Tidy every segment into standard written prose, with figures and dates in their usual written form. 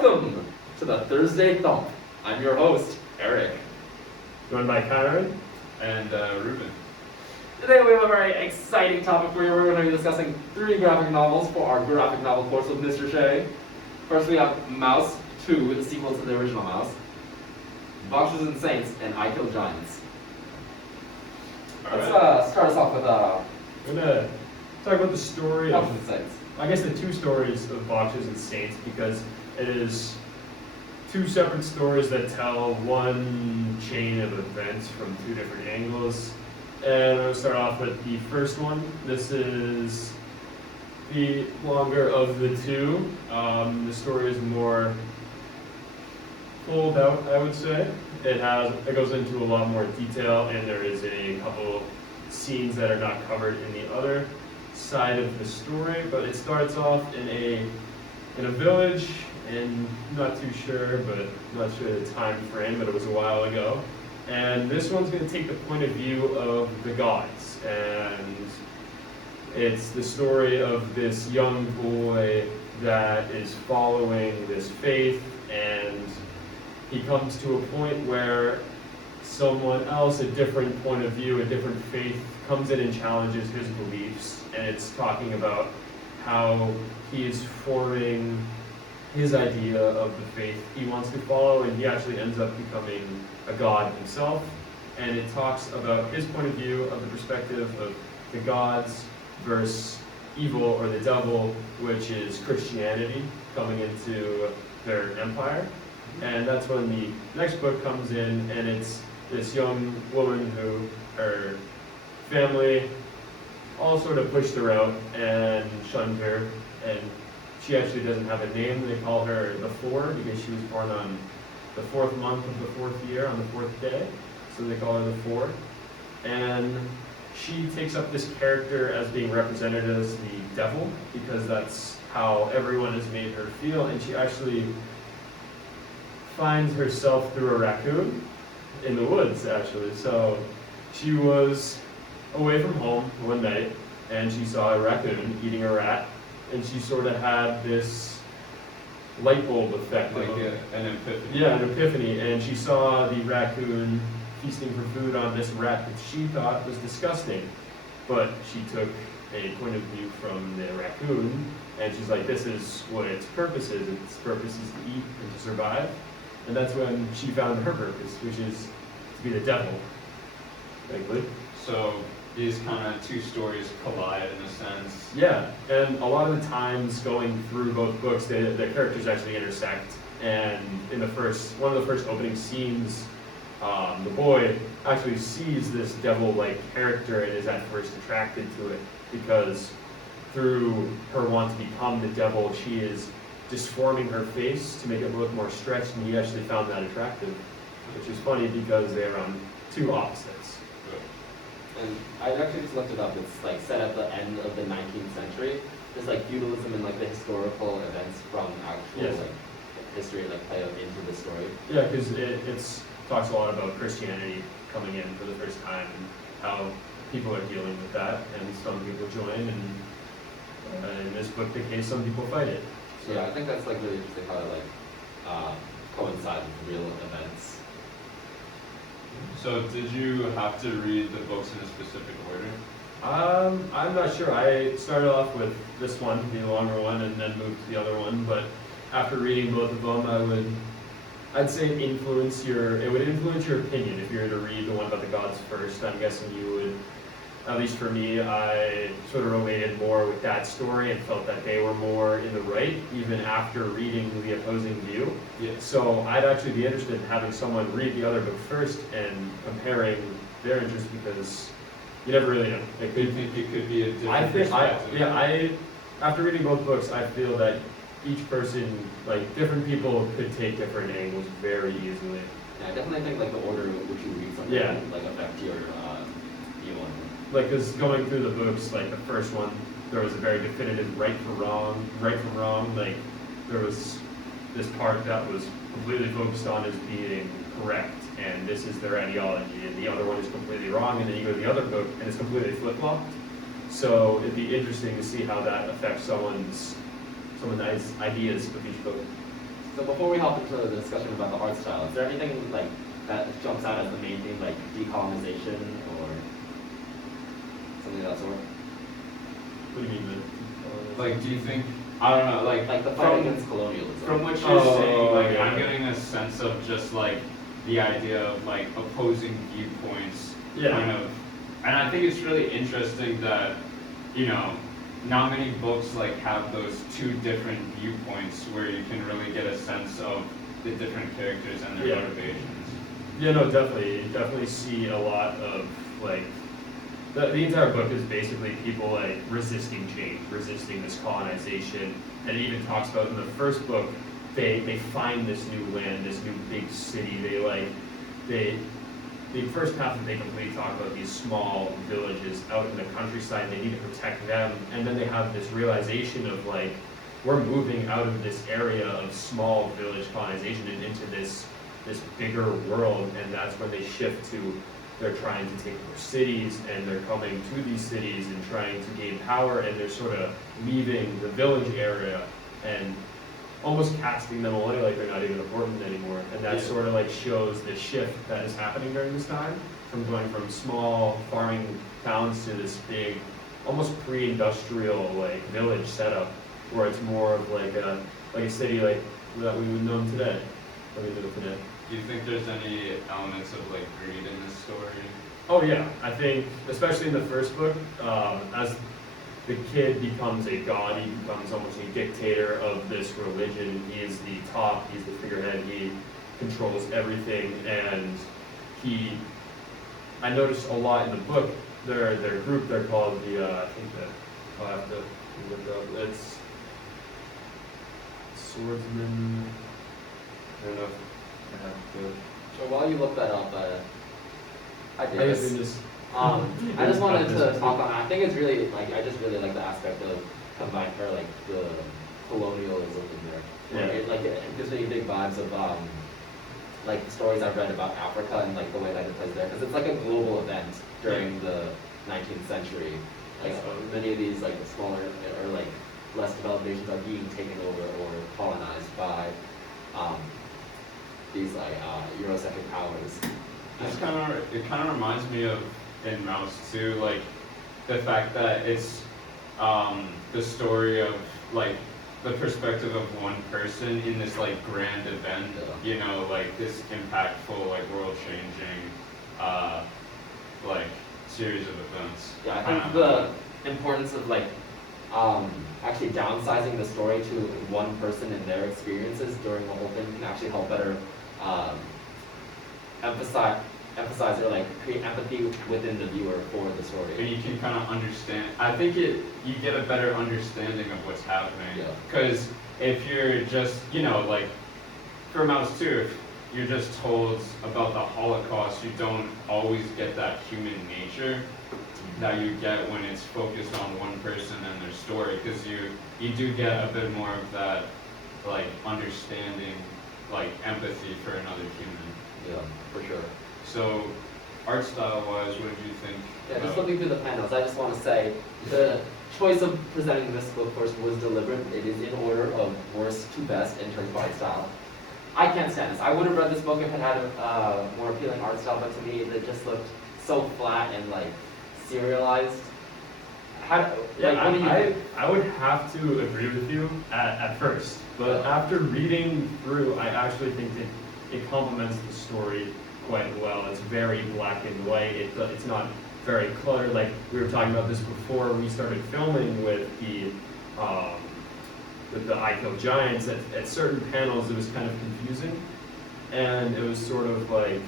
Welcome to the Thursday Thump. I'm your host, Eric. Joined by Kyron. And Ruben. Today we have a very exciting topic for you. We're going to be discussing 3 graphic novels for our graphic novel course with Mr. Shea. First we have Mouse 2, the sequel to the original Mouse, Boxers and Saints, and I Kill Giants. Let's start us off with I'm gonna talk about the story Boxers of, and Saints. I guess, the 2 stories of Boxers and Saints, because it is 2 separate stories that tell one chain of events from 2 different angles. And I'm gonna start off with the first one. This is the longer of the 2. The story is more pulled out, I would say. It goes into a lot more detail, and there is a couple scenes that are not covered in the other side of the story. But it starts off in a village, and not too sure, not sure the time frame, but it was a while ago. And this one's going to take the point of view of the gods, and it's the story of this young boy that is following this faith, and he comes to a point where someone else, a different point of view, a different faith, comes in and challenges his beliefs, and it's talking about how he is forming his idea of the faith he wants to follow, and he actually ends up becoming a god himself. And it talks about his point of view of the perspective of the gods versus evil or the devil, which is Christianity coming into their empire. And that's when the next book comes in, and it's this young woman who her family all sort of pushed her out and shunned her, and she actually doesn't have a name. They call her the Four because she was born on the 4th month of the 4th year, on the 4th day, so they call her the Four. And she takes up this character as being represented as the devil, because that's how everyone has made her feel, and she actually finds herself through a raccoon in the woods, actually. So she was away from home one night, and she saw a raccoon eating a rat, and she sort of had this light bulb effect. Like an epiphany. Yeah, an epiphany, and she saw the raccoon feasting for food on this rat that she thought was disgusting. But she took a point of view from the raccoon, and she's like, this is what its purpose is. Its purpose is to eat and to survive. And that's when she found her purpose, which is to be the devil. Thankfully. So these kind of 2 stories collide in a sense. Yeah, and a lot of the times going through both books, the characters actually intersect. And in one of the first opening scenes, the boy actually sees this devil-like character and is at first attracted to it, because through her want to become the devil, she is disforming her face to make it look more stretched, and he actually found that attractive, which is funny because they are on 2 opposites. And I actually just looked it up. It's like set at the end of the 19th century. There's like feudalism and like the historical events from actual like history like play out into the story. Yeah, because it talks a lot about Christianity coming in for the first time and how people are dealing with that, and some people join, and in this book the case, some people fight it. So, yeah, I think that's like really interesting how it like coincides with real events. So did you have to read the books in a specific order? I'm not sure. I started off with this one, the longer one, and then moved to the other one. But after reading both of them, I'd say it would influence your opinion if you were to read the one about the gods first. I'm guessing you would. At least for me, I sort of related more with that story and felt that they were more in the right, even after reading the opposing view. Yeah. So I'd actually be interested in having someone read the other book first and comparing their interests, because you never really know. Do you think it could be a different perspective? After reading both books, I feel that each person, like different people, could take different angles very easily. Yeah, I definitely think like the order in which you read something like affect your view on it. Like, because going through the books, like the first one, there was a very definitive right from wrong. Like, there was this part that was completely focused on as being correct, and this is their ideology, and the other one is completely wrong, and then you go to the other book, and it's completely flip-flopped. So it'd be interesting to see how that affects someone's ideas of each book. So before we hop into the discussion about the art style, is there anything like that jumps out as the main theme, like decolonization or something of that sort? What do you mean? Like, do you think, I don't know, Like the fight against colonialism. from what you're saying, like, yeah. I'm getting a sense of just like the idea of like opposing viewpoints, Yeah. kind of, and I think it's really interesting that, you know, not many books like have those two different viewpoints where you can really get a sense of the different characters and their Yeah. motivations. Yeah, no, definitely. You definitely see a lot of like the entire book is basically people like resisting change, resisting this colonization. And it even talks about in the first book, they find this new land, this new big city. The first half that they complete talk about these small villages out in the countryside. They need to protect them, and then they have this realization of like we're moving out of this area of small village colonization and into this bigger world, and that's when they shift to they're trying to take over cities, and they're coming to these cities and trying to gain power, and they're sort of leaving the village area and almost casting them away like they're not even important anymore. And that Yeah. sort of like shows the shift that is happening during this time, from going from small farming towns to this big, almost pre-industrial like village setup, where it's more of like a city like that we would know today. What we know today. Do you think there's any elements of like greed in this story? Oh yeah, I think especially in the first book, as the kid becomes a god, he becomes almost a dictator of this religion. He is the top, he's the figurehead, he controls everything, and I noticed a lot in the book, their group, they're called I think I'll have to look it up, it's Swordsman, I don't know if I have to. So while you look that up, I I did guess this. in this. I just wanted to talk on. I think it's really like I just really like the aspect of combine or like the colonialism in there. Yeah. It gives me big vibes of like the stories I've read about Africa and like the way that it plays there because it's like a global event during the 19th century. Like many of these like smaller or like less developed nations are being taken over or colonized by these like Eurocentric powers. It kind of reminds me of in Mouse too, like the fact that it's the story of like the perspective of one person in this like grand event, you know, like this impactful, like world changing, like series of events. Yeah, I think the importance of like actually downsizing the story to one person and their experiences during the whole thing can actually help better emphasize or like create empathy within the viewer for the And story. you can kind of understand. I think you get a better understanding of what's happening. Yeah. Because if you're just, you know, like for Mouse 2, if you're just told about the Holocaust, you don't always get that human nature that you get when it's focused on one person and their story. Because you do get a bit more of that, like understanding, like empathy for another human. Yeah, for sure. So, art style wise, what did you think? Yeah, just about- looking through the panels, I just want to say the choice of presenting this book first was deliberate. It is in order of worst to best in terms of art style. I can't stand this. I would have read this book if it had a more appealing art style, but to me, it just looked so flat and like serialized. Yeah, Like, what do you think? I would have to agree with you at first, but after reading through, I actually think that it complements the story quite well. It's very black and white. It's not very cluttered. Like we were talking about this before we started filming with the I Kill Giants. At certain panels, it was kind of confusing, and it was sort of like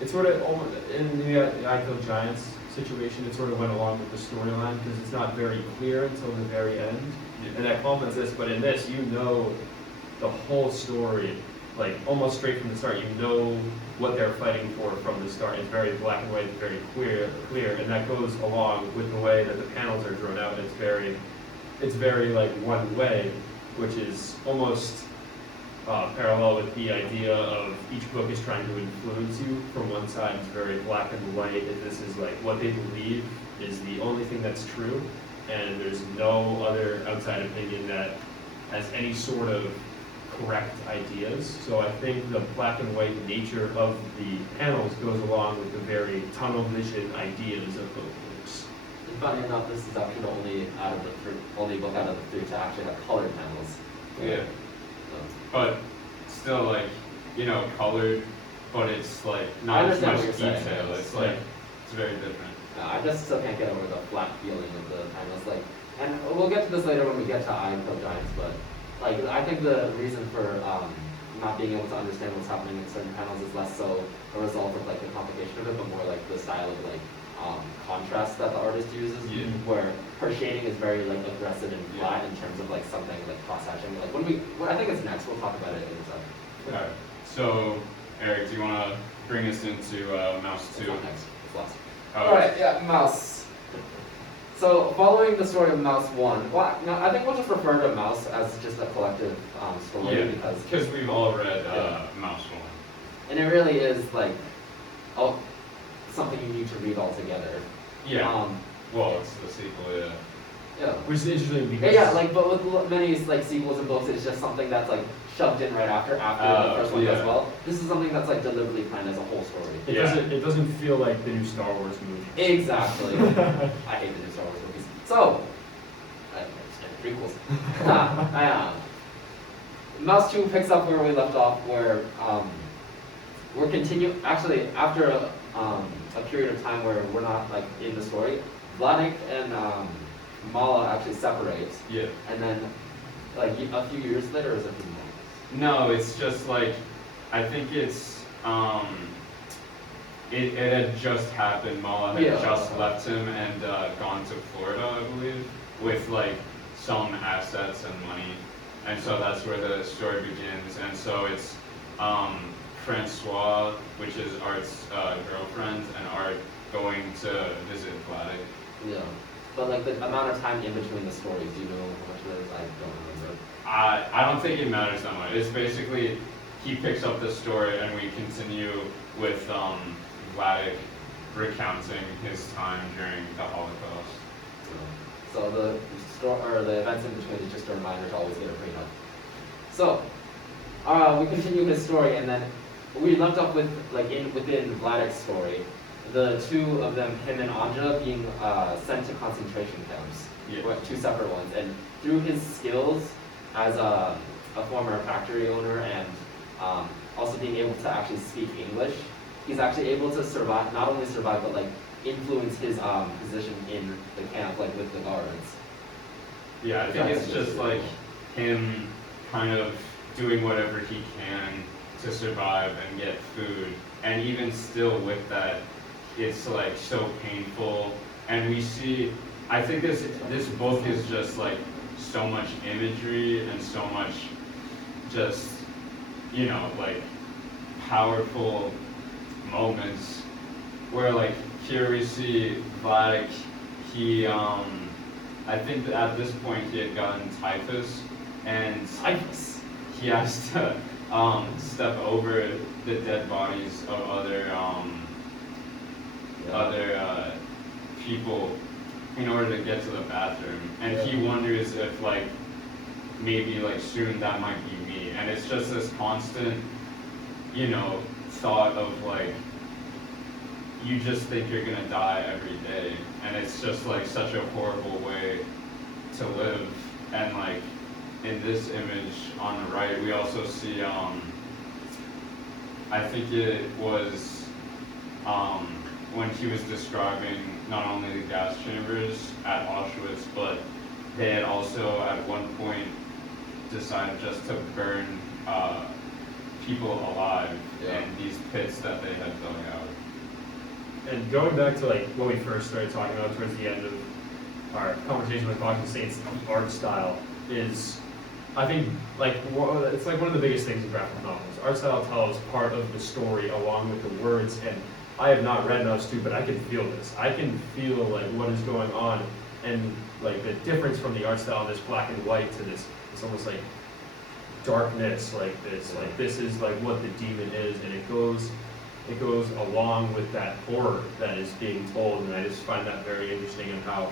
it sort of almost in the I Kill Giants situation, it sort of went along with the storyline because it's not very clear until the very end, and that complements this. But in this, you know the whole story, like almost straight from the start. You know what they're fighting for from the start. It's very black and white, very clear, and that goes along with the way that the panels are drawn out. It's very like one way, which is almost parallel with the idea of each book is trying to influence you. From one side, it's very black and white. This is like what they believe is the only thing that's true, and there's no other outside opinion that has any sort of correct ideas. So I think the black and white nature of the panels goes along with the very tunnel vision ideas of both books. And funny enough, this is actually the only book out of the three to actually have colored panels. Yeah. So, But still, like, you know, colored, but it's like I not as understand much what you're saying. detail. It's like, it's very different. I just still can't get over the flat feeling of the panels. Like, and we'll get to this later when we get to Eye of the Giants, but like I think the reason for not being able to understand what's happening in certain panels is less so a result of like the complication of it, but more like the style of like contrast that the artist uses, Yeah. where her shading is very like aggressive and flat in terms of like something like cross hatching. Like I think it's next. We'll talk about it in a second. Alright. So, Eric, do you want to bring us into Mouse It's 2? not next. It's last. Oh, Alright, yeah, Mouse. So, following the story of Mouse 1, well, no, I think we'll just refer to Mouse as just a collective story Yeah, because because we've all read Yeah. Mouse 1. and it really is like something you need to read all together. Yeah. Well, it's the sequel, yeah. Yeah. Which is interesting Yeah, because yeah, like, but with many like sequels and books, it's just something that's like shoved in right after the first one yeah. as well. This is something that's like deliberately planned as a whole story. it doesn't feel like the new Star Wars movie. Exactly. I hate the new Star Wars movies. So, I understand prequels. Mouse 2 picks up where we left off, where actually after a period of time where we're not like in the story, Vladek and Mala actually separate, Yeah. and then like a few years later, or is it a few months? No, it's just like, I think it's, it had just happened. Mala had Yeah. just left him and gone to Florida, I believe, with like some assets and money. And so that's where the story begins. And so it's Francois, which is Art's girlfriend, and Art going to visit Vladek. Yeah. But like the amount of time in between the stories, do you know how much it is? I don't remember. I don't think it matters that much. It's basically, he picks up the story and we continue with Vladek recounting his time during the Holocaust. So the events in between is just a reminder to always get a prenup. So we continue his story, and then we left off with within Vladek's story, the two of them, him and Anja, being sent to concentration camps. Yeah. With two separate ones, and through his skills as a former factory owner and also being able to actually speak English, he's actually able to survive, not only survive, but like influence his position in the camp, like with the guards. Yeah, I think it's just like him kind of doing whatever he can to survive and get food. And even still with that, it's like so painful. And we see, I think this book is just like so much imagery and so much just, you know, like powerful moments where like here we see Vladek, he I think that at this point he had gotten typhus, and he has to step over the dead bodies of other people in order to get to the bathroom, and he wonders if like maybe like soon that might be me, and it's just this constant, you know, thought of like you just think you're gonna die every day, and it's just like such a horrible way to live. And like in this image on the right, we also see I think it was when he was describing not only the gas chambers at Auschwitz, but they had also at one point decided just to burn people alive in these pits that they had dug out. And going back to like what we first started talking about towards the end of our conversation with Bogdan Saints, the art style is, I think, like it's like one of the biggest things in graphic novels. Art style tells part of the story along with the words, and I have not read Mouse 2, but I can feel this. I can feel like what is going on, and like the difference from the art style, this black and white, to this, it's almost like darkness, like this is like what the demon is, and it goes along with that horror that is being told, and I just find that very interesting in how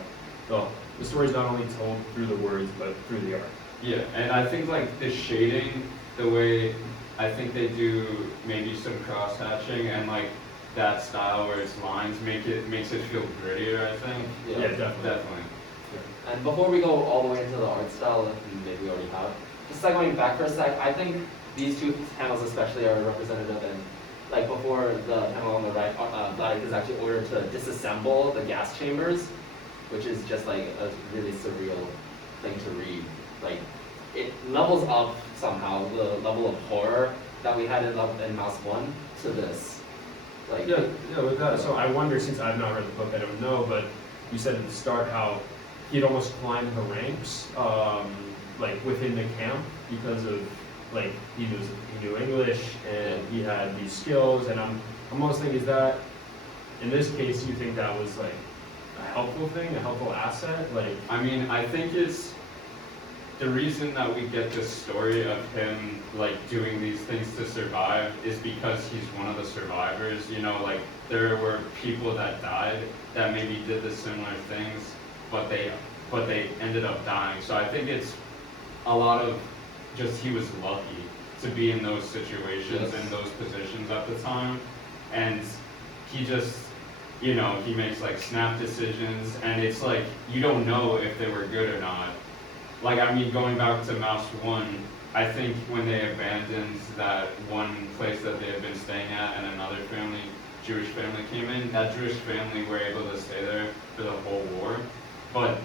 the story is not only told through the words, but through the art. Yeah, and I think like the shading the way I think they do maybe some cross hatching and like that style where it's lines makes it feel grittier, I think. Yeah, definitely. Definitely. And before we go all the way into the art style, that maybe we already have, just segueing back for a sec, I think these two panels especially are representative, and like before the panel on the right, Vladek is actually ordered to disassemble the gas chambers, which is just like a really surreal thing to read. Like, it levels up somehow the level of horror that we had in Mouse 1 to this. Like, Yeah, with that. So I wonder, since I've not read the book, I don't know, but you said at the start how he'd almost climbed the ranks, like within the camp because of like he knew English and he had these skills, and I'm almost thinking, is that in this case you think that was like a helpful thing, a helpful asset? Like, I mean, I think it's the reason that we get this story of him like doing these things to survive is because he's one of the survivors. You know, like there were people that died that maybe did the similar things, but they ended up dying. So I think it's a lot of just he was lucky to be in those situations, Yes. in those positions at the time, and he just, you know, he makes like snap decisions, and it's like you don't know if they were good or not. Like, I mean, going back to Mouse 1, I think when they abandoned that one place that they had been staying at and another family, Jewish family came in, that Jewish family were able to stay there for the whole war, but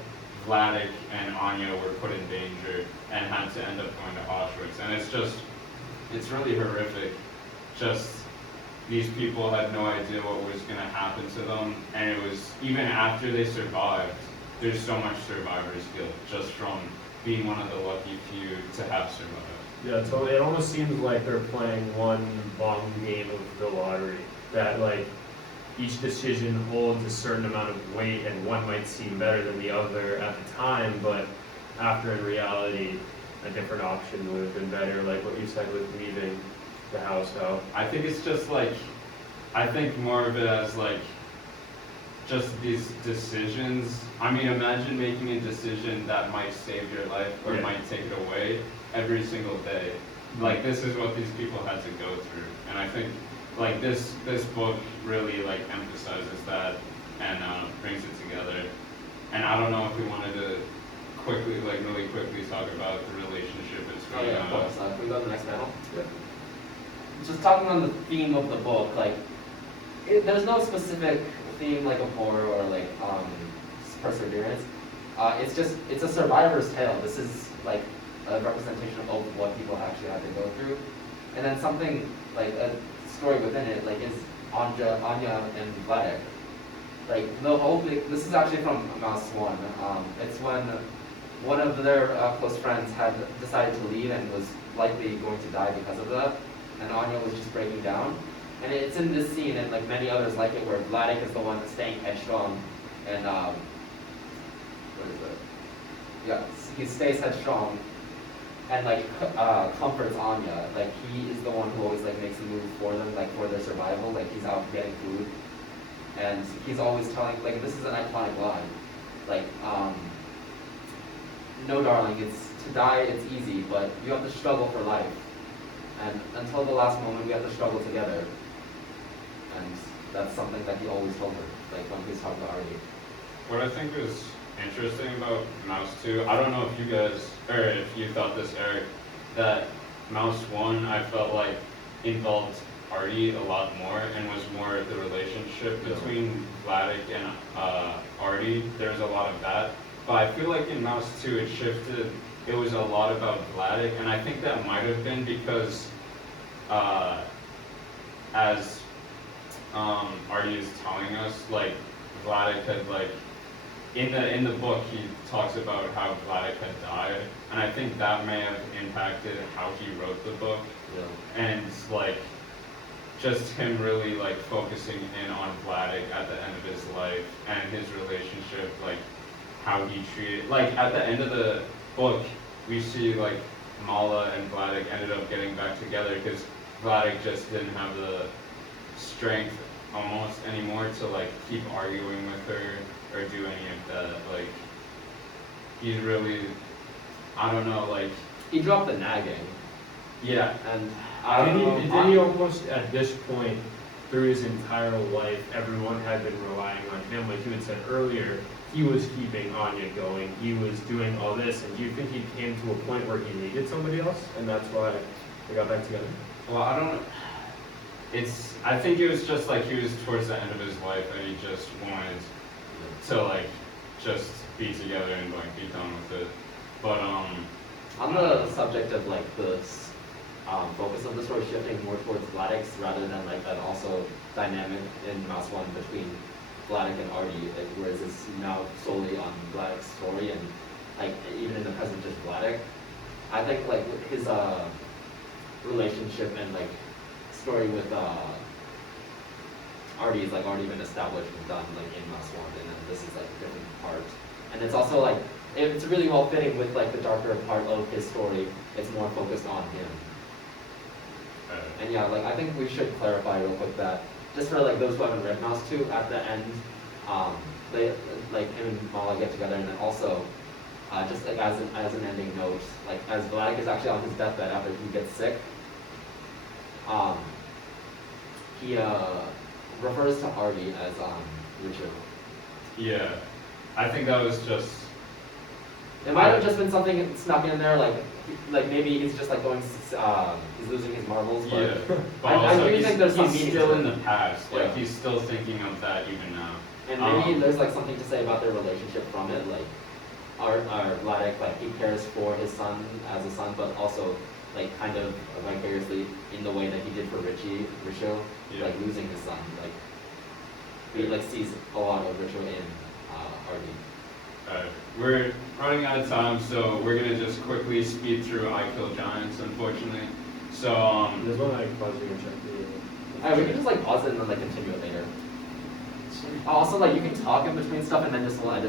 Vladek and Anya were put in danger and had to end up going to Auschwitz. And it's really horrific. Just, these people had no idea what was going to happen to them, and it was, even after they survived, there's so much survivor's guilt just from being one of the lucky few to have survived. yeah, so it almost seems like they're playing one long game of the lottery, that like each decision holds a certain amount of weight, and one might seem better than the other at the time, but after in reality, a different option would have been better, like what you said with leaving the house out. I think it's just like, I think more of it as like, just these decisions. I mean, imagine making a decision that might save your life or Yeah. might take it away every single day. Like, this is what these people had to go through. And I think, like, this book really, like, emphasizes that and brings it together. And I don't know if we wanted to quickly, like, really quickly talk about the relationship oh between, yeah, of course. Can we go to the next panel? Yeah. Just talking on the theme of the book, like, there's no specific theme like of horror or like perseverance. It's a survivor's tale. This is like a representation of what people actually had to go through, and then something like a story within it, like is Anya and Vladek. Like the whole thing. This is actually from Mouse 1. It's when one of their close friends had decided to leave and was likely going to die because of that, and Anya was just breaking down. And it's in this scene, and like many others like it, where Vladek is the one that's staying headstrong, and what is it? Yeah, he stays headstrong, and like comforts Anya. Like he is the one who always like makes a move for them, like for their survival. Like he's out getting food, and he's always telling, like, this is an iconic line, like no, darling, it's to die. It's easy, but you have to struggle for life, and until the last moment, we have to struggle together. And that's something that he always told her, like when he was talking about Artie. What I think is interesting about Mouse 2, I don't know if you guys, or if you thought this, Eric, that Mouse 1, I felt like involved Artie a lot more and was more of the relationship between Vladek and Artie. There's a lot of that. But I feel like in Mouse 2 it shifted, it was a lot about Vladek, and I think that might have been because as Artie is telling us, like Vladek had like in the book he talks about how Vladek had died, and I think that may have impacted how he wrote the book, Yeah. and like just him really like focusing in on Vladek at the end of his life and his relationship, like how he treated, like at the end of the book we see like Mala and Vladek ended up getting back together because Vladek just didn't have the strength almost anymore to like keep arguing with her or do any of that. Like he's really, I don't know, like He dropped the nagging. Yeah, and I don't know. Did he almost, at this point, through his entire life, everyone had been relying on him, like you had said earlier, he was keeping Anya going, he was doing all this, and do you think he came to a point where he needed somebody else, and that's why they got back together? Well, I don't. I think it was just like he was towards the end of his life and he just wanted to like just be together and like be done with it. But On the subject of like the focus of the story shifting more towards Vladix rather than like that also dynamic in Mouse 1 between Vladik and Artie, like, whereas it's now solely on Vladik's story and like even in the present just Vladik. I think like his relationship and like story with Artie is like already been established and done like in Mouse 1, and then this is like a different part. And it's also like it's really well fitting with like the darker part of his story. It's more focused on him. And yeah, like I think we should clarify real quick that just for like those who haven't read Mouse 2, at the end, they like him and Mala get together, and then also just like as an ending note, like as Vladik is actually on his deathbed after he gets sick, he refers to Artie as Richard. yeah, I think that was just. It might have just been something snuck in there, like maybe he's just like going, he's losing his marbles. But Yeah, but I also do think there's some he's meaning still to in it. the past. Like Yeah. he's still thinking of that even now. And maybe there's like something to say about their relationship from it, like our Vladek, like he cares for his son as a son, but also like kind of vicariously in the way that he did for Richo, Yeah. like losing his son, like he like sees a lot of Richo in Artie. We're running out of time, so we're gonna just quickly speed through I Kill Giants, unfortunately. So There's one I can pause you and check the. Alright, we can just like pause it and then like continue it later. Also, like you can talk in between stuff and then just let it